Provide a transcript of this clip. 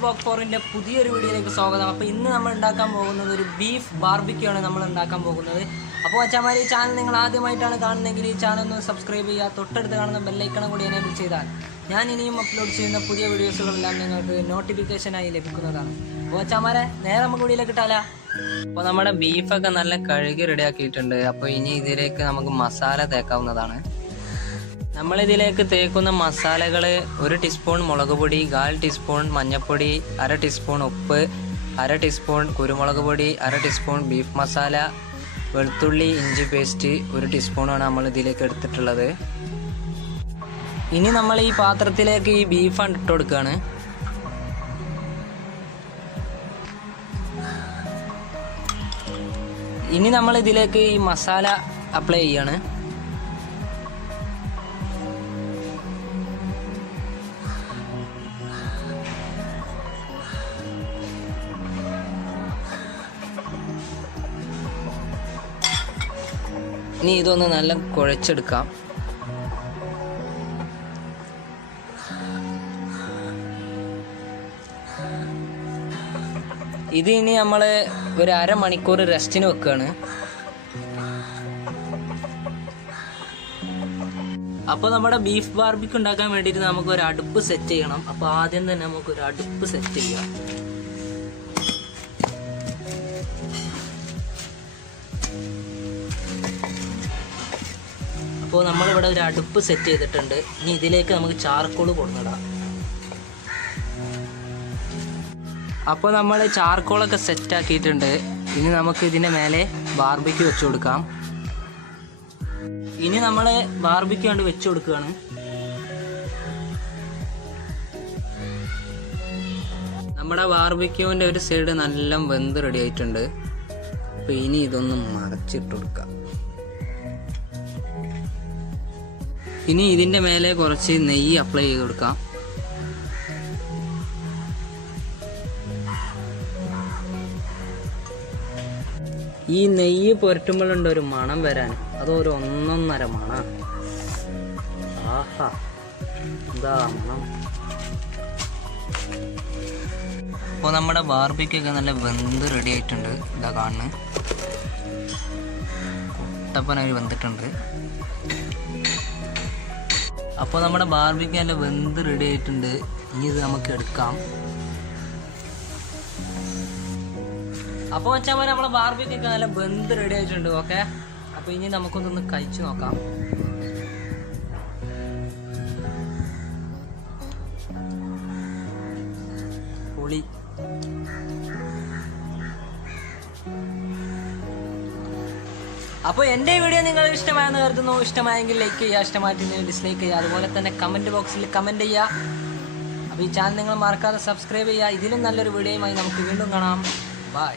Vlog 4ന്റെ പുതിയൊരു വീഡിയോയിലേക്ക് സ്വാഗതം. അപ്പോൾ ഇന്ന് നമ്മൾ ഉണ്ടാക്കാൻ പോകുന്നത് ഒരു ബീഫ് ബാർബിക്യൂ ആണ് നമ്മൾ ഉണ്ടാക്കാൻ പോകുന്നത്. അപ്പോൾ അച്ഛാമാർ ഈ ചാനൽ നിങ്ങൾ ആദ്യമായിട്ടാണ് കാണുന്നതെങ്കിൽ ഈ ചാനൽ ഒന്ന് സബ്സ്ക്രൈബ് ചെയ്യുക. തൊട്ടടുത്ത് കാണുന്ന ബെല്ലൈക്കണം കൂടി എനേബിൾ ചെയ്താൽ ഞാൻ ഇനിയും അപ്ലോഡ് ചെയ്യുന്ന പുതിയ വീഡിയോസുകളെല്ലാം നിങ്ങൾക്ക് നോട്ടിഫിക്കേഷനായി ലഭിക്കുന്നതാണ്. അപ്പോൾ അച്ഛാമാരെ നേരെ നമുക്ക് വീഡിയോയിലേക്ക് ഇട്ടാലാ. അപ്പോൾ നമ്മുടെ ബീഫൊക്കെ നല്ല കഴുകി റെഡിയാക്കിയിട്ടുണ്ട്. അപ്പോൾ ഇനി ഇതിലേക്ക് നമുക്ക് മസാല തേക്കാവുന്നതാണ്. നമ്മളിതിലേക്ക് തേക്കുന്ന മസാലകൾ 1 ടീസ്പൂൺ മുളക് പൊടി, 1/4 ടീസ്പൂൺ മഞ്ഞൾപ്പൊടി, 1/2 ടീസ്പൂൺ ഉപ്പ്, 1/2 ടീസ്പൂൺ കുരുമുളക് പൊടി, 1/2 ടീസ്പൂൺ ബീഫ് മസാല, വെളുത്തുള്ളി ഇഞ്ചി പേസ്റ്റ് 1 ടീസ്പൂണാണ് നമ്മൾ ഇതിലേക്ക് എടുത്തിട്ടുള്ളത്. ഇനി നമ്മൾ ഈ പാത്രത്തിലേക്ക് ഈ ബീഫ് ഇട്ട് കൊടുക്കുകയാണ്. ഇനി നമ്മൾ ഇതിലേക്ക് ഈ മസാല അപ്ലൈ ചെയ്യാണ്. ഇനി ഇതൊന്ന് നല്ല കുഴച്ചെടുക്കാം. ഇത് ഇനി നമ്മൾ ഒരു അരമണിക്കൂർ റെസ്റ്റിന് വെക്കുകയാണ്. അപ്പോൾ നമ്മുടെ ബീഫ് ബാർബിക്യൂ ഉണ്ടാക്കാൻ വേണ്ടിയിട്ട് നമുക്ക് ഒരു അടുപ്പ് സെറ്റ് ചെയ്യണം. അപ്പോൾ ആദ്യം തന്നെ നമുക്കൊരു അടുപ്പ് സെറ്റ് ചെയ്യാം. അപ്പോൾ നമ്മളിവിടെ ഒരു അടുപ്പ് സെറ്റ് ചെയ്തിട്ടുണ്ട്. ഇനി ഇതിലേക്ക് നമുക്ക് ചാർക്കോൾ കൊടുന്നിടാം. അപ്പോൾ നമ്മൾ ചാർക്കോളൊക്കെ സെറ്റ് ആക്കിയിട്ടുണ്ട്. ഇനി നമുക്ക് ഇതിൻ്റെ മേലെ ബാർബിക്യൂ വെച്ച് കൊടുക്കാം. ഇനി നമ്മൾ ബാർബിക്യൂ കൊണ്ട് വെച്ച് കൊടുക്കുകയാണ്. നമ്മുടെ ബാർബിക്യൂവിൻ്റെ ഒരു സൈഡ് നല്ല വെന്ത് റെഡി ആയിട്ടുണ്ട്. അപ്പോൾ ഇനി ഇതൊന്ന് മറച്ചിട്ട് കൊടുക്കാം. ഇനി ഇതിൻ്റെ മേലെ കുറച്ച് നെയ്യ് അപ്ലൈ ചെയ്ത് കൊടുക്കാം. ഈ നെയ്യ് പുരട്ടുമ്പോഴുണ്ട് ഒരു മണം വരാൻ. അതൊരു ഒന്നൊന്നര മണം. ആഹാ, എന്താ മണം. അപ്പോൾ നമ്മുടെ ബാർബിക്യൂ ഒക്കെ നല്ല വെന്ത് റെഡി ആയിട്ടുണ്ട്. ഇതാ കാണുന്നത് കുട്ടപ്പനായി വെന്തിട്ടുണ്ട്. അപ്പോൾ നമ്മുടെ ബാർബിക്യൂ നല്ല വെന്ത് റെഡി ആയിട്ടുണ്ട്. ഇനി ഇത് നമുക്ക് എടുക്കാം. അപ്പോൾ വെച്ചാൽ നമ്മളെ ബാർബിക്യൂ ഒക്കെ നല്ല വെന്ത് റെഡി ആയിട്ടുണ്ട്. ഓക്കെ, അപ്പോൾ ഇനി നമുക്കൊന്ന് കഴിച്ചു നോക്കാം. പൊളി. അപ്പോൾ എൻ്റെ വീഡിയോ നിങ്ങൾക്ക് ഇഷ്ടമായെന്ന് കരുതുന്നു. ഇഷ്ടമായെങ്കിൽ ലൈക്ക് ചെയ്യുക, ഇഷ്ടമായിട്ട് ഡിസ്ലൈക്ക് ചെയ്യുക. അതുപോലെ തന്നെ കമൻറ്റ് ബോക്സിൽ കമൻറ്റ് ചെയ്യുക. അപ്പോൾ ഈ ചാനൽ നിങ്ങൾ മറക്കാതെ സബ്സ്ക്രൈബ് ചെയ്യുക. ഇതിലും നല്ലൊരു വീഡിയോയുമായി നമുക്ക് വീണ്ടും കാണാം. ബൈ.